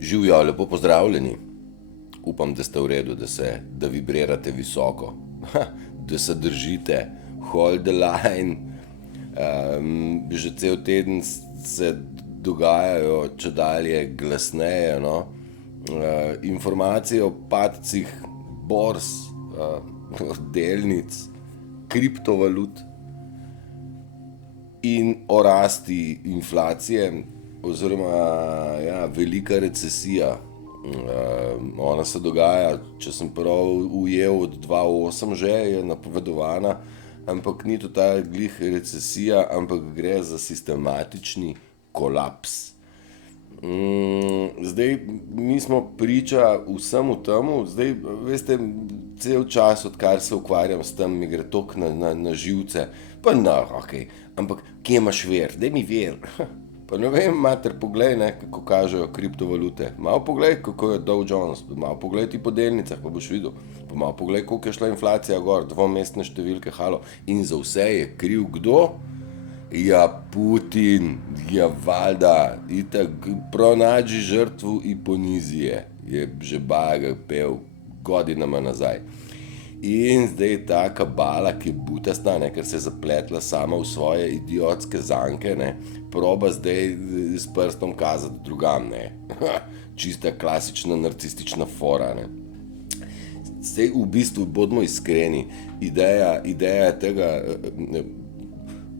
Živijo, lepo pozdravljeni. Upam, da ste v redu, da vibrirate visoko, da se držite, hold the line. Že cel teden se dogajajo čedalje glasneje, no? Informacije o padcih borz, delnic, kriptovalut in o rasti inflacije oziroma velika recesija. Ona se dogaja, če sem prav ujel, od 2008 že je napovedovana, ampak ni to ta glih recesija, ampak gre za sistematični kolaps. Zdaj, mi smo priča vsemu temu, zdaj, veste, cel čas, odkar se ukvarjam s tem, mi gre toliko na živce, pa okej, ampak kje imaš ver, daj mi ver. Pa ne vem, mater, poglej, ne, kako kažejo kriptovalute. Malo poglej, kako je Dow Jones, malo poglej ti po delnicah, pa boš videl. Pa malo poglej, koliko je šla inflacija gor, dvomestne številke, halo. In za vse je kriv kdo? Ja, Putin, ja, valjda, itak, pronađi žrtvu i ponizije, je že Baga pel godinama nazaj. In zdaj ta kabala, ki je butasta, ne, ker se je zapletla sama v svoje idiotske zanke, ne, proba zdaj s prstom kazati drugam, ne. Čista klasična narcistična fora, ne. Zdaj, v bistvu, bodimo iskreni, ideja tega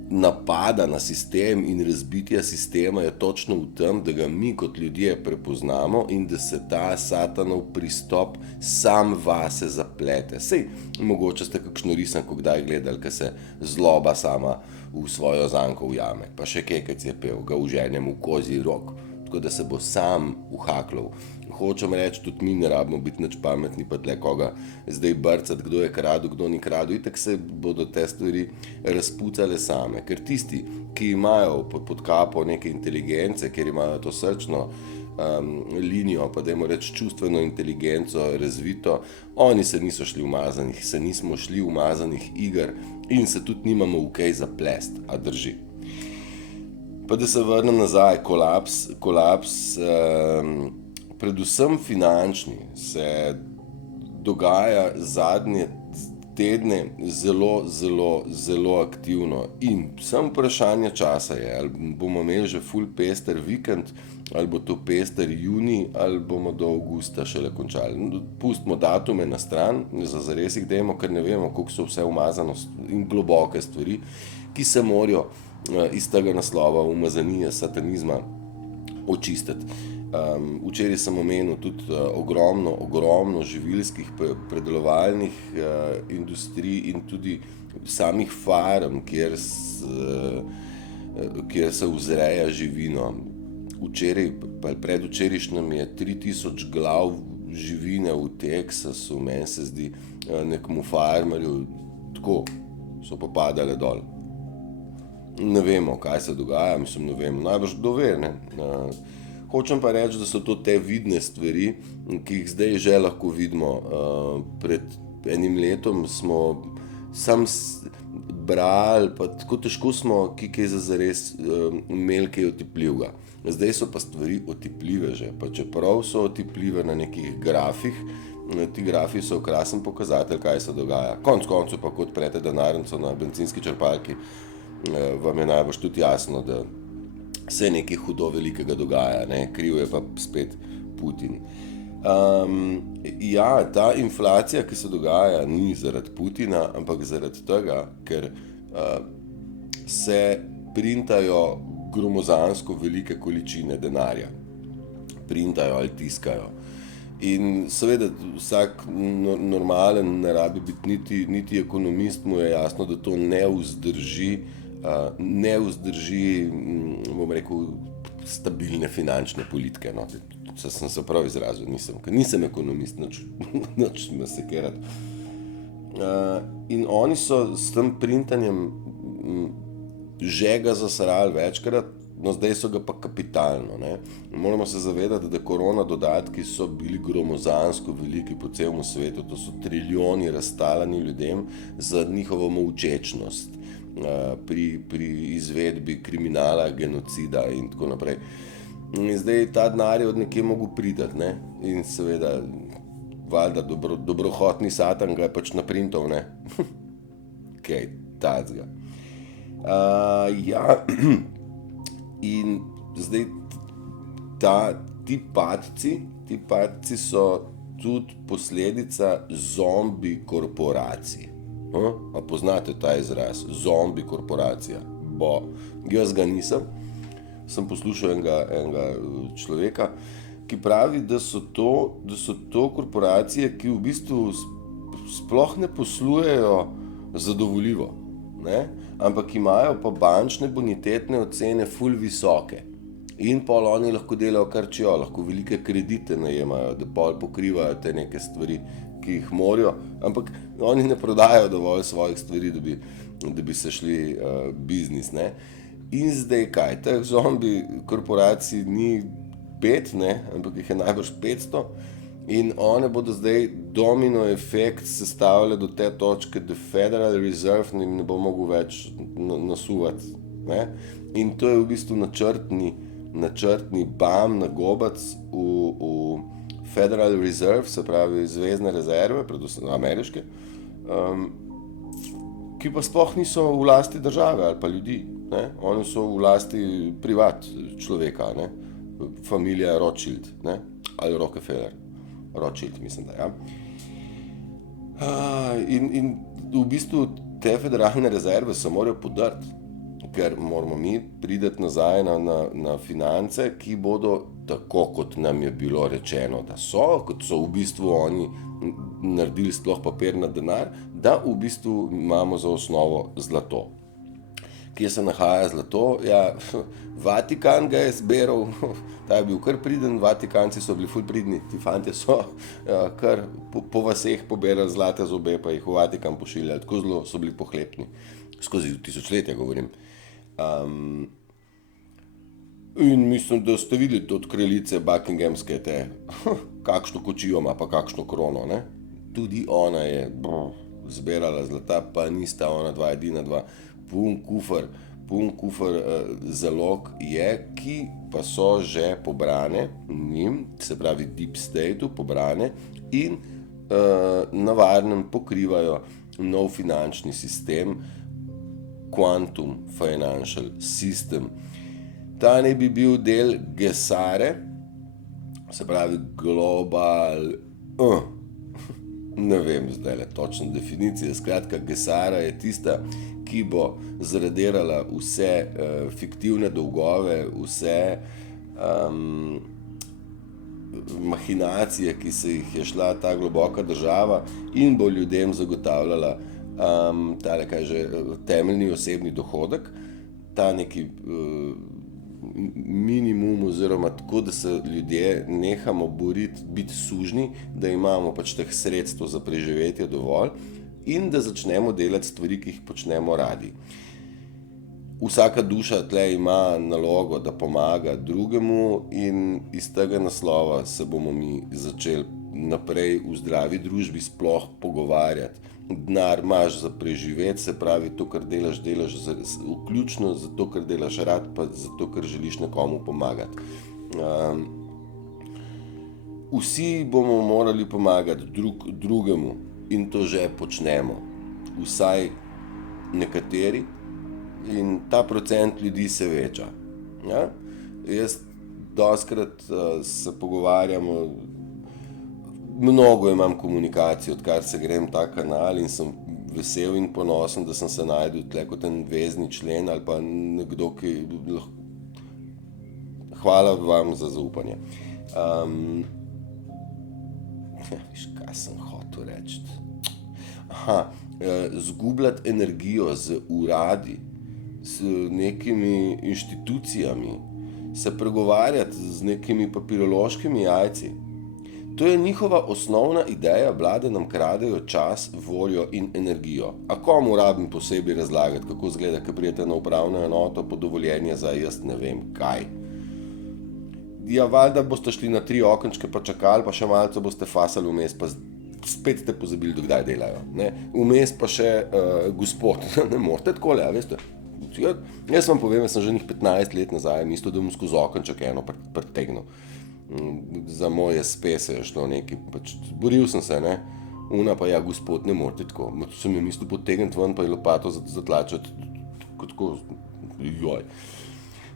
napada na sistem in razbitja sistema je točno v tem, da ga mi kot ljudje prepoznamo in da se ta satanov pristop sam vase zaplete. Sej, mogoče ste kakšno risanko kdaj gledali, ko se zloba sama v svojo zanko ujame. Pa še kekec je pel, ga uženjem v kozji rok, tako da se bo sam uhaklal. Hočem reči, tudi mi ne rabimo biti nič pametni, pa tle koga zdaj brcati, kdo je kradel, kdo ni kradel. Itak se bodo te stvari razpucale same. Ker tisti, ki imajo pod kapo neke inteligence, ker imajo to srčno linijo, pa dajmo reči čustveno inteligenco razvito, oni se niso šli umazanih, se nismo šli umazanih iger in se tudi nimamo v kaj zaplest, a drži. Pa da se vrnem nazaj, kolaps, predvsem finančni, se dogaja zadnje tedne zelo aktivno in samo vprašanje časa je, ali bomo imeli že ful pester vikend, ali bo to pester junij, ali bomo do avgusta šele končali. Pustimo datume na stran, zares jih dajmo, ker ne vemo, koliko so vse umazanost in globoke stvari, ki se morajo iz tega naslova umazanije satanizma očistiti. Včeraj sem omenil tudi ogromno živilskih predelovalnih industrij in tudi samih farm, kjer se vzreja živino. Včeraj, pa predvčerajšnjem je 3000 glav živine v Teksasu, meni se zdi, nekemu farmerju, tako so popadale dol. Ne vemo, kaj se dogaja, ne vemo, najbrž kdo ve, ne. Hočem pa reči, da so to te vidne stvari, ki jih zdaj že lahko vidimo. Pred enim letom smo sam brali, pa tako težko smo kaj zares imeli kaj otipljivega. Zdaj so pa stvari otipljive že, pa čeprav so otipljive na nekih grafih, ti grafi so krasen pokazatelj, kaj se dogaja. Konec koncev pa, ko odprete denarnico na bencinski črpalki, vam je najbolj tudi jasno, da se nekaj hudo velikega dogaja, ne? Kriv je pa spet Putin. Ta inflacija, ki se dogaja, ni zaradi Putina, ampak zaradi tega, ker se printajo gromozansko velike količine denarja. Printajo ali tiskajo. In seveda vsak normalen ne rabi biti niti ekonomist, mu je jasno, da to ne vzdrži, bom rekel, stabilne finančne politike, no. Sem se prav izrazil, nisem ekonomist, nič me sekerati. In oni so s tem printanjem že ga zasrali večkrat, no zdaj so ga pa kapitalno, ne. Moramo se zavedati, da korona dodatki so bili gromozansko veliki po celem svetu, to so trilijoni raztalani ljudem za njihovo molčečnost. Pri izvedbi kriminala, genocida in tako naprej. In zdaj ta denar je od nekje mogel priti, ne? In seveda, valjda dobrohotni Satan ga je pač naprintal, ne? Kaj tacga. Ja, in zdaj ti padci so tudi posledica zombi korporacij. A poznate ta izraz? Zombi korporacija. Jaz ga nisem. Sem poslušal enega človeka, ki pravi, da so to korporacije, ki v bistvu sploh ne poslujejo zadovoljivo, ne? Ampak imajo pa bančne bonitetne ocene ful visoke. In pol oni lahko delajo kar čijo, lahko velike kredite najemajo, da pol pokrivajo te neke stvari, ki jih morajo, ampak oni ne prodajajo dovolj svojih stvari, da bi se šli biznis, ne. In zdaj kaj, teh zombi korporacij ni 5, ne, ampak jih je najbrž 500 in one bodo zdaj domino efekt sestavljale do te točke, da Federal Reserve ne bo mogel več nasuvati, ne. In to je v bistvu načrtni bam na gobac v Federal Reserve, se pravi zvezne rezerve, predvsem ameriške, ki pa sploh niso v lasti države ali pa ljudi, ne? Oni so v lasti privat človeka, ne? Familija Rothschild, ne? Ali Rockefeller, Rothschild mislim, da ja. In v bistvu te federalne rezerve se morajo podrti, ker moramo mi priti nazaj na finance, ki bodo tako, kot nam je bilo rečeno, da so, kot so v bistvu oni naredili sploh papir na denar, da v bistvu imamo za osnovo zlato. Kje se nahaja zlato? Ja, Vatikan ga je zberal, ta je bil kar priden, Vatikanci so bili ful pridni, ti fantje so kar po vaseh pobirali zlate zobe, pa jih v Vatikan pošiljali, tako zelo so bili pohlepni, skozi tisočletja govorim. In mislim, da ste videli od kraljice Buckinghamske te, kakšno kočijo ima, pa kakšno krono, ne? Tudi ona je zbirala zlata, pa nista ona edina dva, pun kufr zalog je, ki pa so že pobrane njim, se pravi Deep Stateu pobrane in na varnem pokrivajo nov finančni sistem, Quantum Financial System. Ta naj bi bil del GESARE, se pravi Global, ne vem zdajle točno definicije, skratka GESARA je tista, ki bo zradirala vse fiktivne dolgove, vse mahinacije, ki se jih je šla ta globoka država in bo ljudem zagotavljala temeljni osebni dohodek, ta neki minimum oziroma tako, da se ljudje nehamo boriti, biti sužni, da imamo pač teh sredstev za preživetje dovolj in da začnemo delati stvari, ki jih počnemo radi. Vsaka duša tle ima nalogo, da pomaga drugemu in iz tega naslova se bomo mi začeli naprej v zdravi družbi sploh pogovarjati. Denar imaš za preživeti, se pravi to, kar delaš vključno zato, ker delaš rad, pa zato, ker želiš nekomu pomagati. Vsi bomo morali pomagati drugemu in to že počnemo, vsaj nekateri, in ta procent ljudi se veča. Ja? Jaz dostikrat se pogovarjamo, mnogo imam komunikacije, odkar se grem ta kanal in sem vesel in ponosen, da sem se najdel tle kot en vezni člen ali pa nekdo, ki lahko. Hvala vam za zaupanje. Viš, kaj sem hotel reči? Zgubljati energijo z uradi, s nekimi inštitucijami, se pregovarjati z nekimi papirološkimi jajci. To je njihova osnovna ideja, vlade nam kradejo čas, voljo in energijo. A komu rabim posebej razlagati, kako izgleda, ko pridete na upravno enoto po dovoljenje za jaz ne vem kaj. Ja, valjda boste šli na 3 okenčke pa čakali, pa še malce boste fasali vmes, pa spet ste pozabili, do kdaj delajo. Ne? Vmes pa še gospod, ne morete takole, a veste, Jaz vam povem, jaz sem že njih 15 let nazaj mislil, da bom skozi okenček eno pretegnil. Za moje spese je šlo nekaj, pač boril sem se, ne. Una pa ja, gospod, ne morete tako. Sem jo mislil potegniti ven, pa je lopato zatlačiti, tako, joj.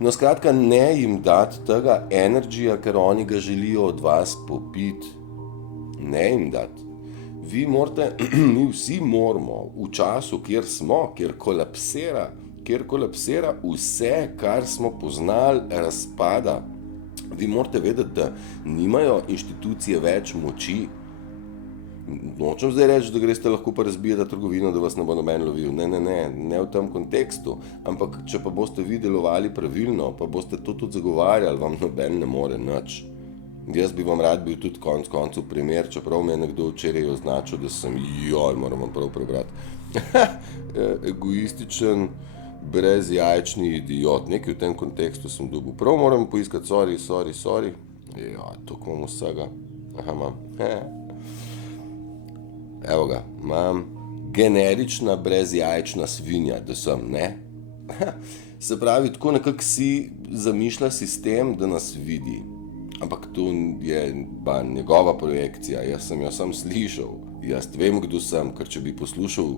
No, skratka, ne jim dati tega energija, ker oni ga želijo od vas popiti. Ne jim dati. Vi morate, mi vsi moramo v času, kjer smo, kjer kolapsira vse, kar smo poznali, razpada. Vi morate vedeti, da nimajo inštitucije več moči. Nočem zdaj reči, da greste lahko pa razbijati trgovino, da vas ne bo noben lovil. Ne v tem kontekstu. Ampak, če pa boste vi delovali pravilno, pa boste to tudi zagovarjali, vam noben ne more nič. Jaz bi vam rad bil tudi konec koncev primer, čeprav me je nekdo včeraj označil, da sem, moram vam prav prebrati, egoističen, brezjajčni idiot. Nekaj v tem kontekstu sem dobil. Prav moram poiskati, sorry. Toliko imam vsega. Imam. Evo ga, imam generična brezjajčna svinja, da sem, ne? Se pravi, tako nekako si zamišlja sistem, da nas vidi. Ampak to je njegova projekcija, jaz sem jo sam slišal. Jaz vem, kdo sem, ker če bi poslušal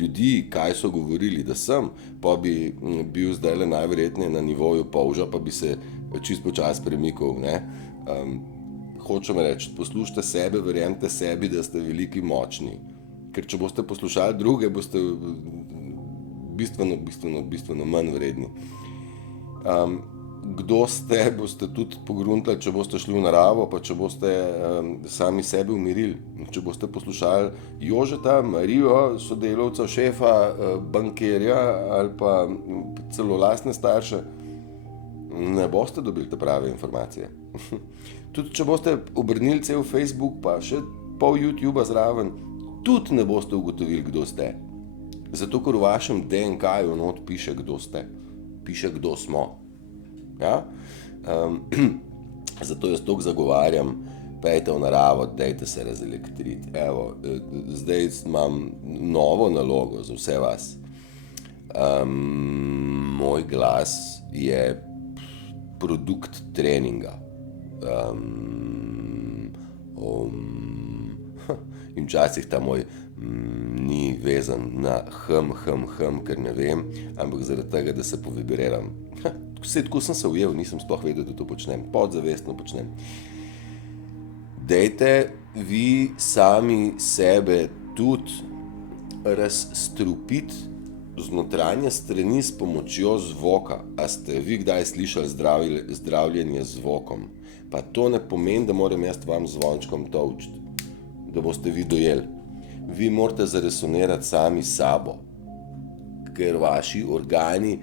ljudi, kaj so govorili, da sem, pa bi bil zdajle najverjetneje na nivoju polža, pa bi se čist počas premikal, ne? Hočem reči, poslušajte sebe, verjemite sebi, da ste veliki močni. Ker če boste poslušali druge, boste bistveno manj vredni. Kdo ste, boste tudi pogruntali, če boste šli v naravo, pa če boste sami sebe umirili. Če boste poslušali Jožeta, Marijo, sodelavca, šefa, bankirja ali pa celo lastne starše, ne boste dobili te prave informacije. Tudi če boste obrnili cel Facebook, pa še pol YouTubea zraven, tudi ne boste ugotovili, kdo ste. Zato, ker v vašem DNK-ju not piše, kdo ste. Piše, kdo smo. Ja? Zato jaz toliko zagovarjam, pejte v naravo, dejte se razelektriti. Evo, zdaj imam novo nalogo za vse vas. Moj glas je produkt treninga. In včasih ta moj ni vezan na ker ne vem, ampak zaradi tega, da se povibriram. Tako sem se ujel, nisem sploh vedel, da to počnem, podzavestno počnem. Dejte vi sami sebe tudi razstrupiti z notranje strani s pomočjo zvoka. A ste vi kdaj slišali zdravljenje z zvokom? Pa to ne pomeni, da moram jaz vam zvončkom tolčiti, da boste vi dojeli. Vi morate zaresonirati sami sabo, ker vaši organi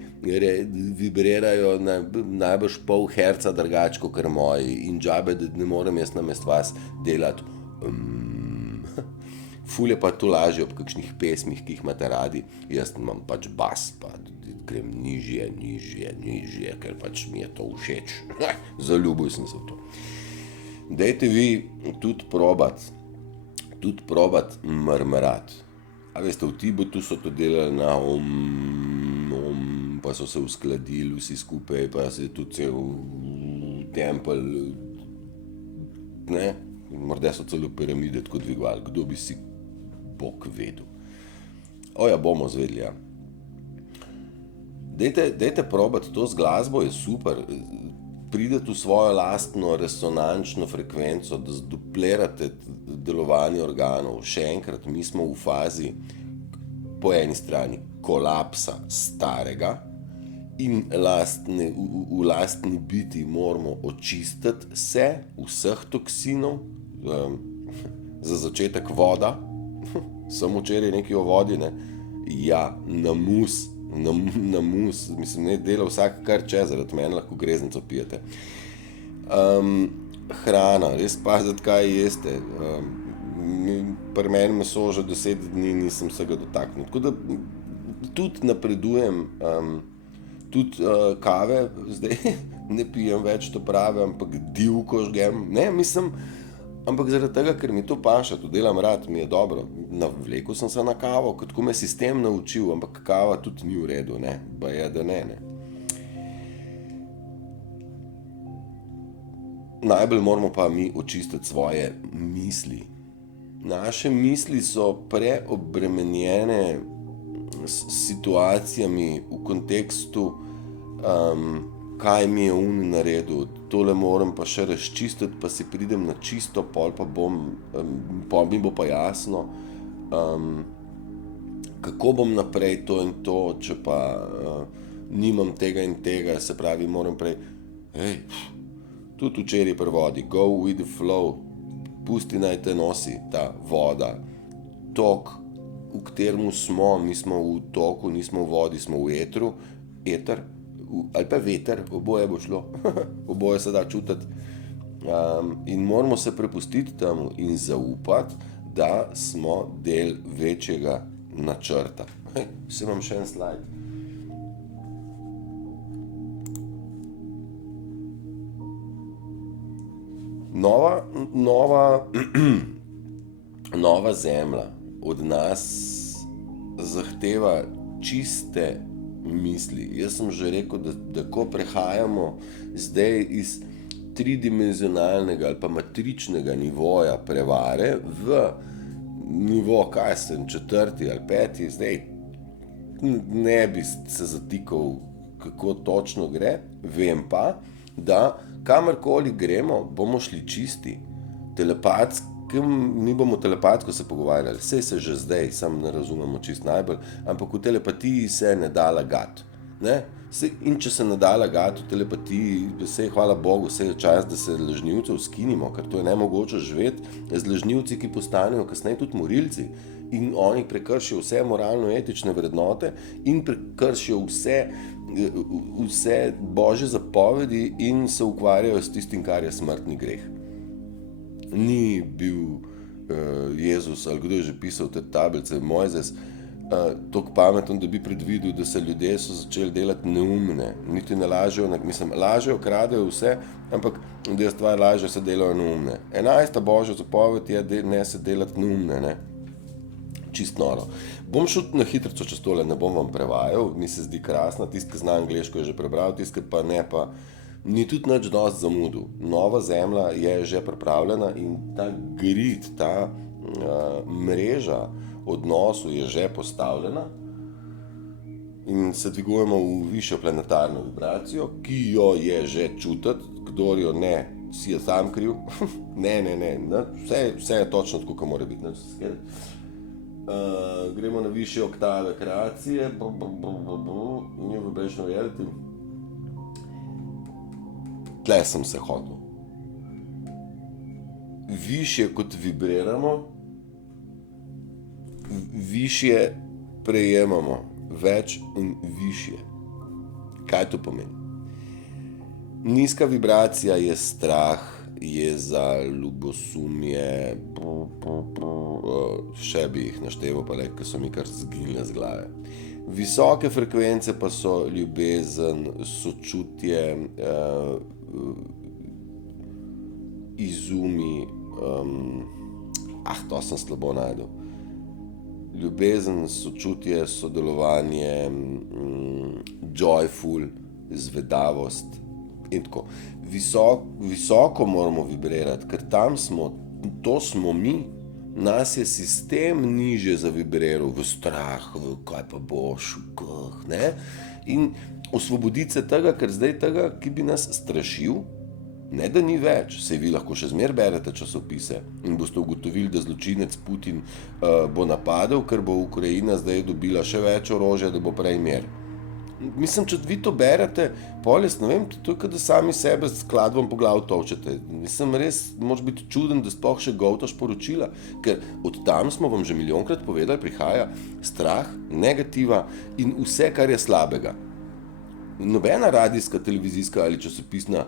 vibrirajo najbrž pol herca drugače kot moji in džabe, da ne morem jaz namesto vas delati. Ful je pa to lažje ob kakšnih pesmih, ki jih imate radi. Jaz imam pač bas, pa grem nižje, ker pač mi je to všeč. Zaljubil sem se v to. Dejte vi tudi probat mrmrati. A veste, v Tibetu so to delali na pa so se uskladili vsi skupaj, pa se je tudi cel tempelj, ne, morda so celo piramide tako dvigovali, kdo bi si Bog vedel. Bomo zvedeli, ja. Dejte probati to z glasbo, je super. Pridete v svojo lastno resonančno frekvenco, da zduplirate delovanje organov. Še enkrat, mi smo v fazi po eni strani kolapsa starega in v lastni biti moramo očistiti se vseh toksinov, za začetek voda, samo včeraj nekaj o vodi, ne? Ja, na mus, mislim, ne dela vsak kar čez, zaradi mene lahko greznico pijete. Hrana, res paziti, kaj jeste. Pri meni meso že 10 dni nisem se ga dotaknil. Tako da tudi napredujem, tudi kave zdaj ne pijem več, to pravi, ampak divko žgem. Ne, mislim, ampak zaradi tega, ker mi to paše, to delam rad, mi je dobro. Navlekel sem se na kavo, tako me sistem naučil, ampak kava tudi ni v redu, ne, baje, da ne. Najbolj moramo pa mi očistiti svoje misli. Naše misli so preobremenjene s situacijami v kontekstu, kaj mi je naredil, tole moram pa še razčistiti, pa si pridem na čisto, pol mi bo pa jasno, kako bom naprej to in to, če pa nimam tega in tega, se pravi, moram prej, tudi včeraj pri vodi, go with the flow, pusti naj te nosi, ta voda, tok, v katerem smo, mi smo v toku, nismo v vodi, smo v eter, ali pa veter, oboje bo šlo, oboje se da čutiti. In moramo se prepustiti temu in zaupati, da smo del večjega načrta. Vse imam še en slajd. Nova zemlja od nas zahteva čiste misli. Jaz sem že rekel, da ko prehajamo zdaj iz tridimenzionalnega ali pa matričnega nivoja prevare v nivo, kaj sem, 4. ali 5, zdaj ne bi se zatikal, kako točno gre, vem pa, da kamorkoli gremo, bomo šli čisti. Mi bomo telepatsko se pogovarjali, saj se že zdaj, sam ne razumemo čist najbolj, ampak v telepatiji se ne da lagati. In če se ne da lagati v telepatiji, saj hvala Bogu, saj je čas, da se lažnivcev skinimo, ker to je nemogoče živeti z lažnivci, ki postanejo kasneje tudi morilci. In oni prekršijo vse moralno-etične vrednote in prekršijo vse božje zapovedi in se ukvarjajo s tistim, kar je smrtni greh. Ni bil Jezus, ali kdo je že pisal te tablice, Mojzes, toliko pameten, da bi predvidel, da se ljudje so začeli delati neumne. Niti ne lažejo, lažejo, kradejo vse, ampak da je stvar lažje, se delajo neumne. 11. božja zapoved je, ne se delati neumne, ne. Čist noro. Bom šel na hitrico čez tole, ne bom vam prevajal, mi se zdi krasna, tisti, ki zna angleško, je že prebral, tisti, ki pa ne, pa ni tudi nič dosti zamudil. Nova zemlja je že pripravljena in ta grid, ta mreža odnosov je že postavljena in se dvigujemo v višjo planetarno vibracijo, ki jo je že čutiti, kdor jo ne, si je sam kriv. Ne, vse je točno tako, kot mora biti. Gremo na višje oktave kreacije, New Vibration Reality. Tle sem se hodil. Višje kot vibriramo, višje prejemamo, več in višje. Kaj to pomeni? Nizka vibracija je strah, jeza, ljubosumje, še bi jih našteval, pa le, ker so mi kar zginile z glave. Visoke frekvence pa so ljubezen, sočutje, izumi, to sem slabo najdel. Ljubezen, sočutje, sodelovanje, joyful, zvedavost in tako. Visoko moramo vibrirati, ker tam smo, to smo mi. Nas je sistem nižje zavibriral v strah, v kaj pa boš, ne? In osvoboditi se tega, ker zdaj tega, ki bi nas strašil, ne da ni več, saj vi lahko še zmer berete časopise in boste ugotovili, da zločinec Putin bo napadel, ker bo Ukrajina zdaj dobila še več orožja, da bo prej mir. Mislim, če vi to berete, pol jaz ne vem, to je, da sami sebe s kladvom po glavu tolčete. Mislim, res moraš biti čuden, da sploh še goltaš poročila, ker od tam smo vam že milijonkrat povedali, prihaja strah, negativa in vse, kar je slabega. Nobena radijska, televizijska ali časopisna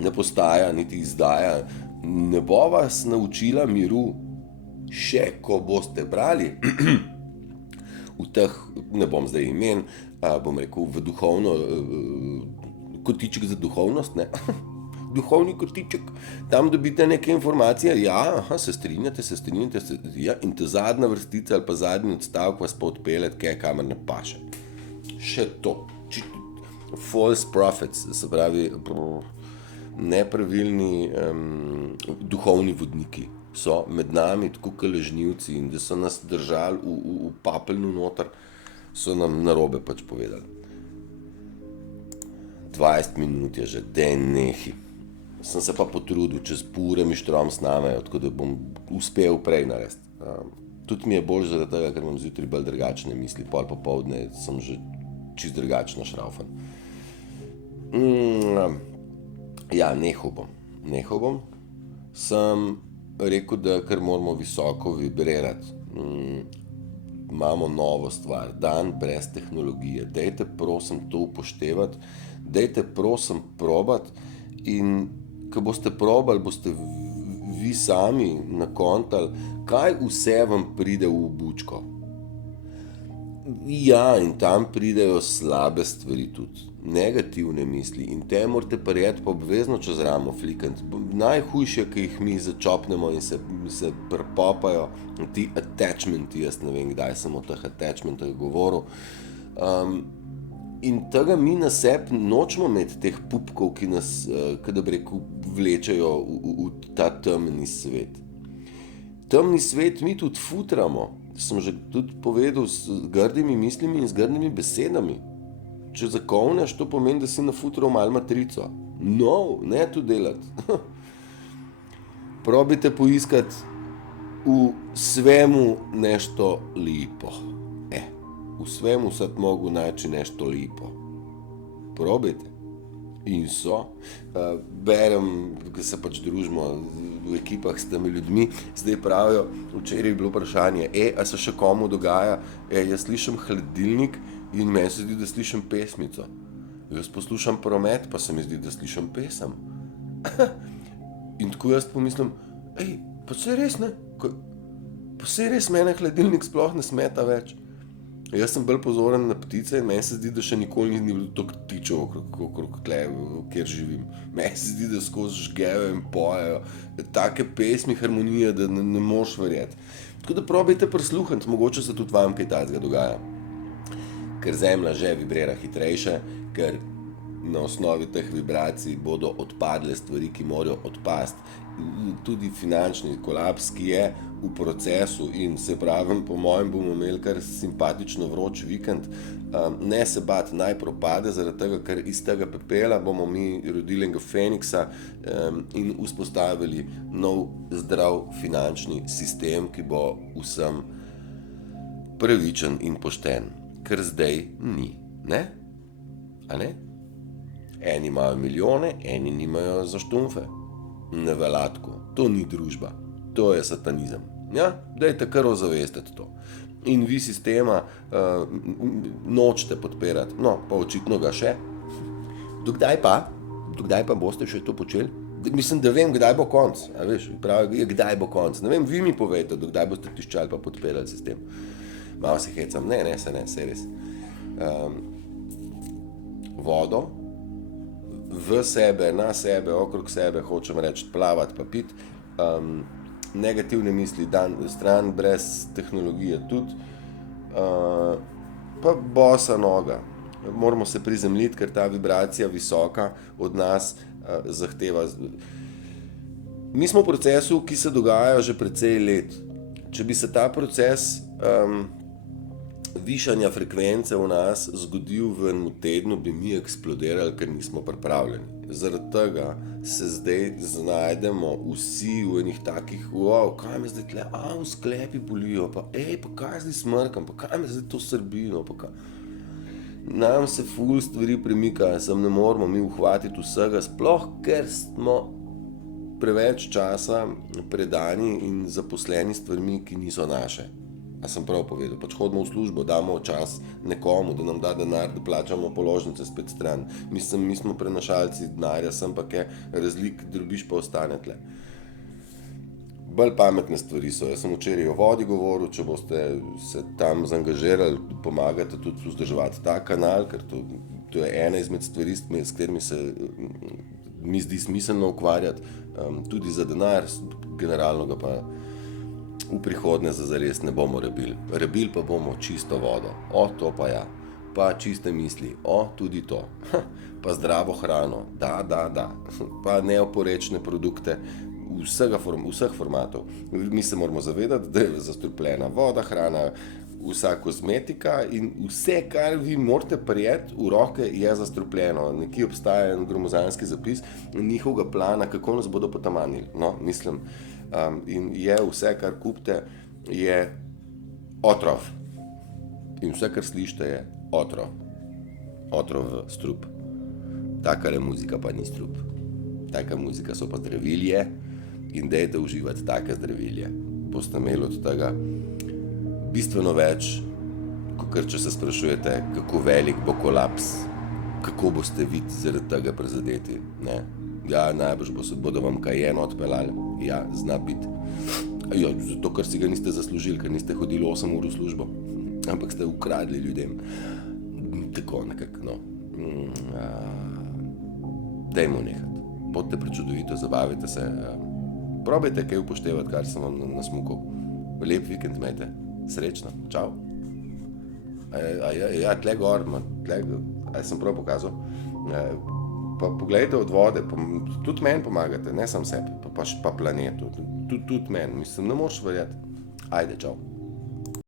ne postaja, niti izdaja, ne bo vas naučila miru, še ko boste brali v teh, ne bom zdaj imen, bom rekel, v duhovno, kotiček za duhovnost, ne? duhovni kotiček, tam dobite neke informacije, ja, se strinjate, ja, in ta zadnja vrstica ali pa zadnji odstavek vas pa odpelje, kamor ne paše. Še to. False prophets, se pravi, nepravilni duhovni vodniki so med nami tako kot lažnivci in da so nas držali v papelnu noter, so nam narobe pač povedali. 20 minut je že, daj nehi. Sem se pa potrudil, čez pure mi štrom snamejo, tako da bom uspel prej narediti. Tudi mi je bolj zaradi tega, ker imam zjutraj bolj drugačne misli, pol popoldne sem že čist drugačno šraufan. Ja, nehal bom. Sem rekel, da ker moramo visoko vibrirati. Imamo novo stvar, dan brez tehnologije. Dajte prosim to upoštevati, dajte prosim probati in ko boste probali, boste vi sami nakontali, kaj vse vam pride v bučko. Ja, in tam pridejo slabe stvari tudi, negativne misli in te morate prijeti pa obvezno čez ramo flikant. Najhujše, ki jih mi začopnemo in se prepopajo, ti attachmenti, jaz ne vem, kdaj sem o teh attachmentih govoril. In tega mi na sebi nočemo imeti teh pupkov, ki nas, da bi rekel, vlečejo v ta temni svet. Temni svet mi tudi futramo, sem že tudi povedal, z grdimi mislimi in z grdimi besedami. Če zakovneš, to pomeni, da si nafutral malo matrico. No, ne to delati. Probajte poiskati v svemu nešto lepo. V svemu sad mogu naći nešto lepo. Probajte. In so. Berem, ko se pač družimo v ekipah s temi ljudmi, zdaj pravijo, včeraj je bilo vprašanje, a se še komu dogaja, jaz slišim hladilnik in meni se zdi, da slišim pesmico. Jaz poslušam promet, pa se mi zdi, da slišim pesem. In tako jaz pomislim, pa saj res ne, pa saj res mene hladilnik sploh ne smeta več. Jaz sem bolj pozoren na ptice in meni se zdi, da še nikoli ni bilo toliko ptičev okrog tle, kjer živim. Meni se zdi, da skozi žgejo in pojejo take pesmi, harmonije, da ne moš verjeti. Tako da probajte prisluhniti, mogoče se tudi vam kaj takega dogaja. Ker zemlja že vibrira hitrejše, ker na osnovi teh vibracij bodo odpadle stvari, ki morajo odpasti. Tudi finančni kolaps, ki je v procesu in se pravim, po mojem bomo imeli kar simpatično vroč vikend. Ne se bati, naj propade, zaradi tega, ker iz tega pepela bomo mi rodili enega feniksa in vzpostavili nov zdrav finančni sistem, ki bo vsem pravičen in pošten. Ker zdaj ni, ne? A ne? Eni imajo milijone, eni nimajo za štumfe. Ne velatko, to ni družba, to je satanizem. Ja, dajte kar ozavestiti to. In vi sistema nočete podpirati, no, pa očitno ga še. Dokdaj pa boste še to počeli? Mislim, da vem, kdaj bo konc, a veš, pravi, kdaj bo konc. Ne vem, vi mi povejte, dokdaj boste tiščali pa podpirali sistem. Malo se hecam, se res. Vodo, v sebe, na sebe, okrog sebe, hočem reči, plavati pa piti. Negativne misli, stran brez tehnologije tudi. Pa bosa noga. Moramo se prizemljiti, ker ta vibracija visoka od nas zahteva. Mi smo v procesu, ki se dogaja že precej let. Če bi se ta proces višanja frekvence v nas zgodil v enem tednu, bi mi eksplodirali, ker nismo pripravljeni. Zaradi tega se zdaj znajdemo vsi v enih takih, kaj me zdaj tle, v sklepi bolijo, pa kaj zdaj smrkam, pa kaj me zdaj to srbino, pa kaj. Nam se ful stvari premika, sem ne moramo mi uhvatiti vsega, sploh ker smo preveč časa predani in zaposleni stvarmi, ki niso naše. A sem prav povedal, pač hodimo v službo, damo čas nekomu, da nam da denar, da plačamo položnice spet stran. Mi smo prenašalci denarja, sem pa kaj razlik, drobiš pa ostane tle. Bolj pametne stvari so. Jaz sem včeraj o vodi govoril, če boste se tam zaangažirali, pomagate tudi vzdrževati ta kanal, ker to je ena izmed stvari, s katerimi se mi zdi smiselno ukvarjati, tudi za denar, generalno ga pa v prihodnje zares ne bomo rabili. Rabili pa bomo čisto vodo, to pa ja, pa čiste misli, tudi to, pa zdravo hrano, da, pa neoporečne produkte vseh formatov. Mi se moramo zavedati, da je zastrupljena voda, hrana, vsa kozmetika in vse, kar vi morate prijeti v roke, je zastrupljeno. Nekje obstaja en gromozanski zapis njihovega plana, kako nas bodo potamanili. No, mislim, in je vse, kar kupite, je otrov. In vse, kar slišite, je otrov. Otrov strup. Takale muzika pa ni strup. Taka muzika so pa zdravilje in dajte uživati take zdravilje. Boste imeli od tega bistveno več, kot če se sprašujete, kako velik bo kolaps, kako boste vi zaradi tega prizadeti. Ne? Ja, najbrž bodo vam Cayenne odpeljali. Ja, zna biti. Ja, zato, ker si ga niste zaslužili, ker niste hodili 8 ur v službo, ampak ste ukradli ljudem. Tako nekako, no. Dajmo nehati. Bodite prečudovito, zabavite se. Probajte kaj upoštevati, kar sem vam nasmukal. Lep vikend imejte. Srečno. Čau. Ja, tle gor, sem prav pokazal. Pa pogledajte od vode, tudi meni pomagate, ne sam sebi, pa planetu. Tudi meni, mislim, ne moreš verjeti. Ajde, čau.